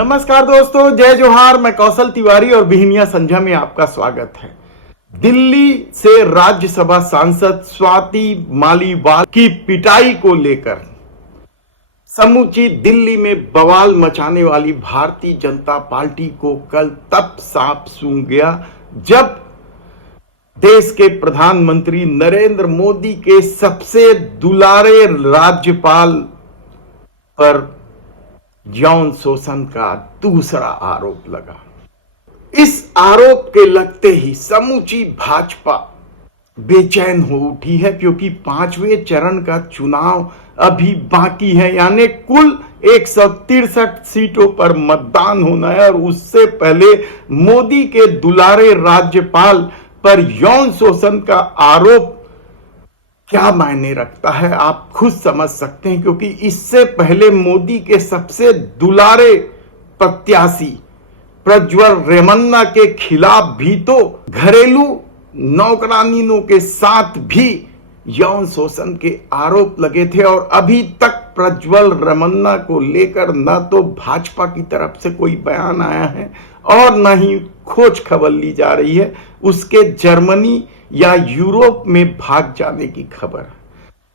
नमस्कार दोस्तों, जय जोहार। मैं कौशल तिवारी और बिहनिया संध्या में आपका स्वागत है। दिल्ली से राज्यसभा सांसद स्वाति मालीवाल की पिटाई को लेकर समूची दिल्ली में बवाल मचाने वाली भारतीय जनता पार्टी को कल तब सांप सूंघ गया जब देश के प्रधानमंत्री नरेंद्र मोदी के सबसे दुलारे राज्यपाल पर यौन शोषण का दूसरा आरोप लगा। इस आरोप के लगते ही समूची भाजपा बेचैन हो उठी है, क्योंकि 5वें चरण का चुनाव अभी बाकी है, यानी कुल 163 सीटों पर मतदान होना है और उससे पहले मोदी के दुलारे राज्यपाल पर यौन शोषण का आरोप क्या मायने रखता है आप खुद समझ सकते हैं। क्योंकि इससे पहले मोदी के सबसे दुलारे प्रत्याशी प्रज्वल रेवन्ना के खिलाफ भी तो घरेलू नौकरानियों के साथ भी यौन शोषण के आरोप लगे थे और अभी तक प्रज्वल रेवन्ना को लेकर न तो भाजपा की तरफ से कोई बयान आया है और न ही खोज खबर ली जा रही है उसके जर्मनी या यूरोप में भाग जाने की खबर।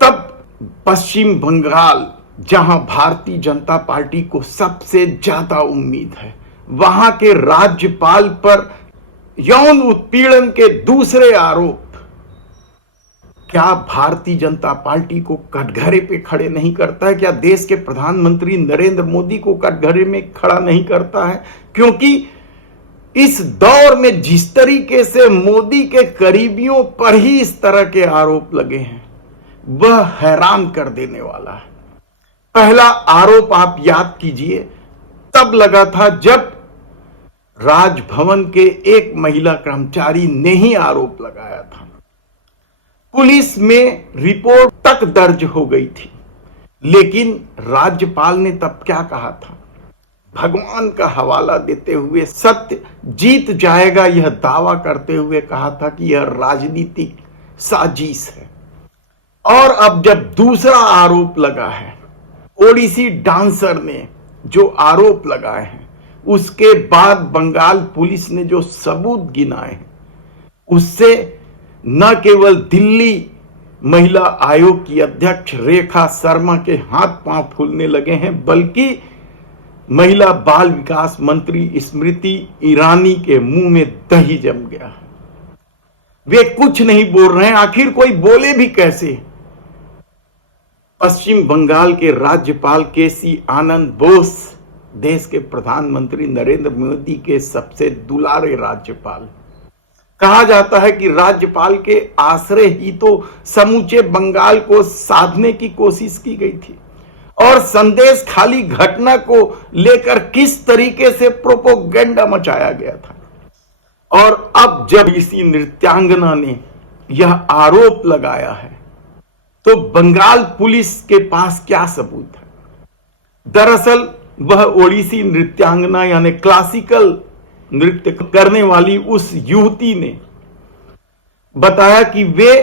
तब पश्चिम बंगाल, जहां भारतीय जनता पार्टी को सबसे ज्यादा उम्मीद है, वहां के राज्यपाल पर यौन उत्पीड़न के दूसरे आरोप, क्या भारतीय जनता पार्टी को कटघरे पे खड़े नहीं करता है? क्या देश के प्रधानमंत्री नरेंद्र मोदी को कटघरे में खड़ा नहीं करता है? क्योंकि इस दौर में जिस तरीके से मोदी के करीबियों पर ही इस तरह के आरोप लगे हैं, वह हैरान कर देने वाला है। पहला आरोप आप याद कीजिए, तब लगा था जब राजभवन के एक महिला कर्मचारी ने ही आरोप लगाया था। पुलिस में रिपोर्ट तक दर्ज हो गई थी, लेकिन राज्यपाल ने तब क्या कहा था? भगवान का हवाला देते हुए सत्य जीत जाएगा यह दावा करते हुए कहा था कि यह राजनीतिक साजिश है। और अब जब दूसरा आरोप लगा है, ओडिसी डांसर ने जो आरोप लगाए हैं, उसके बाद बंगाल पुलिस ने जो सबूत गिनाए हैं, उससे न केवल दिल्ली महिला आयोग की अध्यक्ष रेखा शर्मा के हाथ पांव फूलने लगे हैं, बल्कि महिला बाल विकास मंत्री स्मृति ईरानी के मुंह में दही जम गया। वे कुछ नहीं बोल रहे हैं, आखिर कोई बोले भी कैसे? पश्चिम बंगाल के राज्यपाल केसी आनंद बोस देश के प्रधानमंत्री नरेंद्र मोदी के सबसे दुलारे राज्यपाल। कहा जाता है कि राज्यपाल के आश्रय ही तो समूचे बंगाल को साधने की कोशिश की गई थी और संदेश खाली घटना को लेकर किस तरीके से प्रोपोगेंडा मचाया गया था। और अब जब इसी नृत्यांगना ने यह आरोप लगाया है, तो बंगाल पुलिस के पास क्या सबूत है? दरअसल वह ओडिसी नृत्यांगना यानी क्लासिकल नृत्य करने वाली उस युवती ने बताया कि वे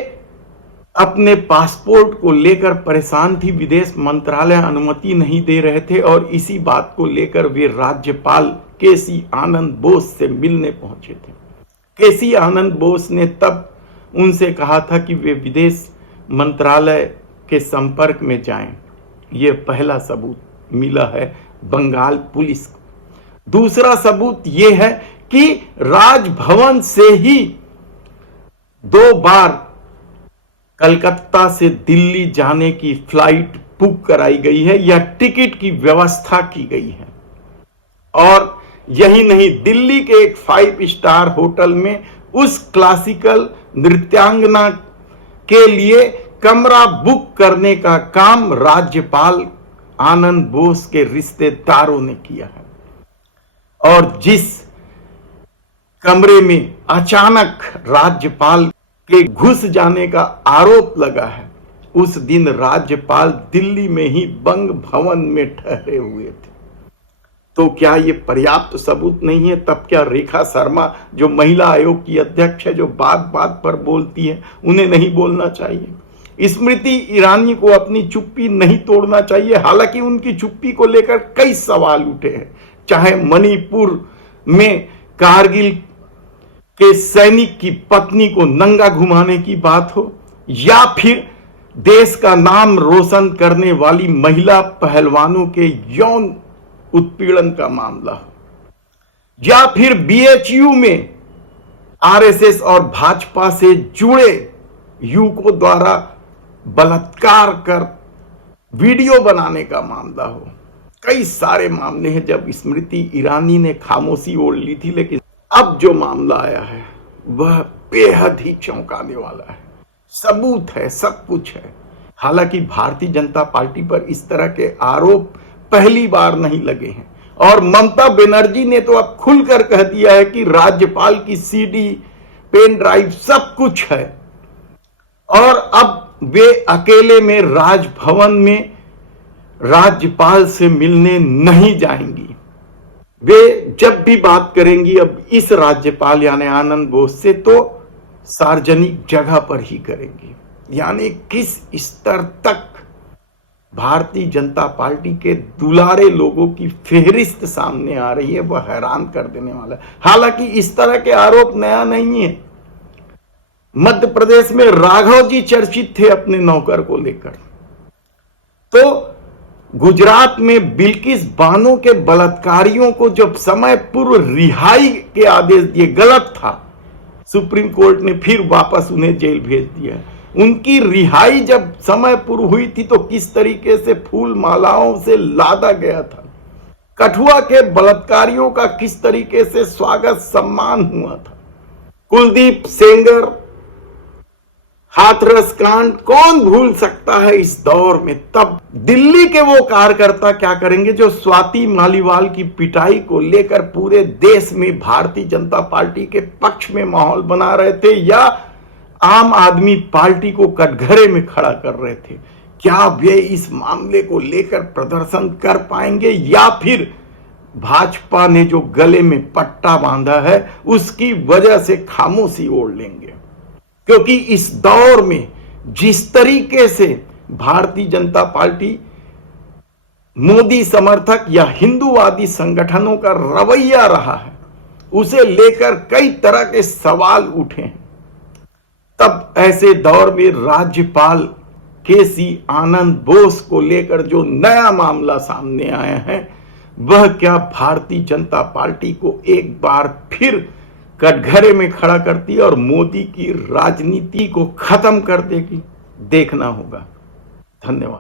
अपने पासपोर्ट को लेकर परेशान थी। विदेश मंत्रालय अनुमति नहीं दे रहे थे और इसी बात को लेकर वे राज्यपाल केसी आनंद बोस से मिलने पहुंचे थे। केसी आनंद बोस ने तब उनसे कहा था कि वे विदेश मंत्रालय के संपर्क में जाएं। यह पहला सबूत मिला है बंगाल पुलिस को। दूसरा सबूत यह है कि राजभवन से ही 2 बार कलकत्ता से दिल्ली जाने की फ्लाइट बुक कराई गई है या टिकट की व्यवस्था की गई है। और यही नहीं, दिल्ली के एक 5 स्टार होटल में उस क्लासिकल नृत्यांगना के लिए कमरा बुक करने का काम राज्यपाल आनंद बोस के रिश्तेदारों ने किया है। और जिस कमरे में अचानक राज्यपाल के घुस जाने का आरोप लगा है, उस दिन राज्यपाल दिल्ली में ही बंग भवन में ठहरे हुए थे। तो क्या ये पर्याप्त सबूत नहीं है? तब क्या रेखा शर्मा जो महिला आयोग की अध्यक्ष है, जो बात बात पर बोलती है, उन्हें नहीं बोलना चाहिए? स्मृति ईरानी को अपनी चुप्पी नहीं तोड़ना चाहिए? हालांकि उनकी चुप्पी को लेकर कई सवाल उठे हैं, चाहे मणिपुर में कारगिल के सैनिक की पत्नी को नंगा घुमाने की बात हो, या फिर देश का नाम रोशन करने वाली महिला पहलवानों के यौन उत्पीड़न का मामला हो, या फिर बीएचयू में आरएसएस और भाजपा से जुड़े युवकों द्वारा बलात्कार कर वीडियो बनाने का मामला हो। कई सारे मामले हैं जब स्मृति ईरानी ने खामोशी ओढ़ ली थी, लेकिन अब जो मामला आया है वह बेहद ही चौंकाने वाला है। सबूत है, सब कुछ है। हालांकि भारतीय जनता पार्टी पर इस तरह के आरोप पहली बार नहीं लगे हैं, और ममता बनर्जी ने तो अब खुलकर कह दिया है कि राज्यपाल की सीडी, पेन ड्राइव सब कुछ है, और अब वे अकेले में राजभवन में राज्यपाल से मिलने नहीं जाएंगी। वे जब भी बात करेंगी अब इस राज्यपाल यानी आनंद बोस से तो सार्वजनिक जगह पर ही करेंगी। यानी किस स्तर तक भारतीय जनता पार्टी के दुलारे लोगों की फेहरिस्त सामने आ रही है, वह हैरान कर देने वाला है। हालांकि इस तरह के आरोप नया नहीं है। मध्य प्रदेश में राघव जी चर्चित थे अपने नौकर को लेकर, तो गुजरात में बिल्किस बानो के बलात्कारियों को जब समय पूर्व रिहाई के आदेश दिए, गलत था, सुप्रीम कोर्ट ने फिर वापस उन्हें जेल भेज दिया। उनकी रिहाई जब समय पूर्व हुई थी तो किस तरीके से फूल मालाओं से लादा गया था। कठुआ के बलात्कारियों का किस तरीके से स्वागत सम्मान हुआ था। कुलदीप सेंगर, हाथरस कांड कौन भूल सकता है इस दौर में। तब दिल्ली के वो कार्यकर्ता क्या करेंगे जो स्वाति मालीवाल की पिटाई को लेकर पूरे देश में भारतीय जनता पार्टी के पक्ष में माहौल बना रहे थे, या आम आदमी पार्टी को कटघरे में खड़ा कर रहे थे। क्या वे इस मामले को लेकर प्रदर्शन कर पाएंगे, या फिर भाजपा ने जो गले में पट्टा बांधा है उसकी वजह से खामोशी ओढ़ लेंगे। क्योंकि इस दौर में जिस तरीके से भारतीय जनता पार्टी मोदी समर्थक या हिंदूवादी संगठनों का रवैया रहा है, उसे लेकर कई तरह के सवाल उठे हैं। तब ऐसे दौर में राज्यपाल केसी आनंद बोस को लेकर जो नया मामला सामने आया है, वह क्या भारतीय जनता पार्टी को एक बार फिर कटघरे में खड़ा करती है और मोदी की राजनीति को खत्म कर देगी। देखना होगा। धन्यवाद।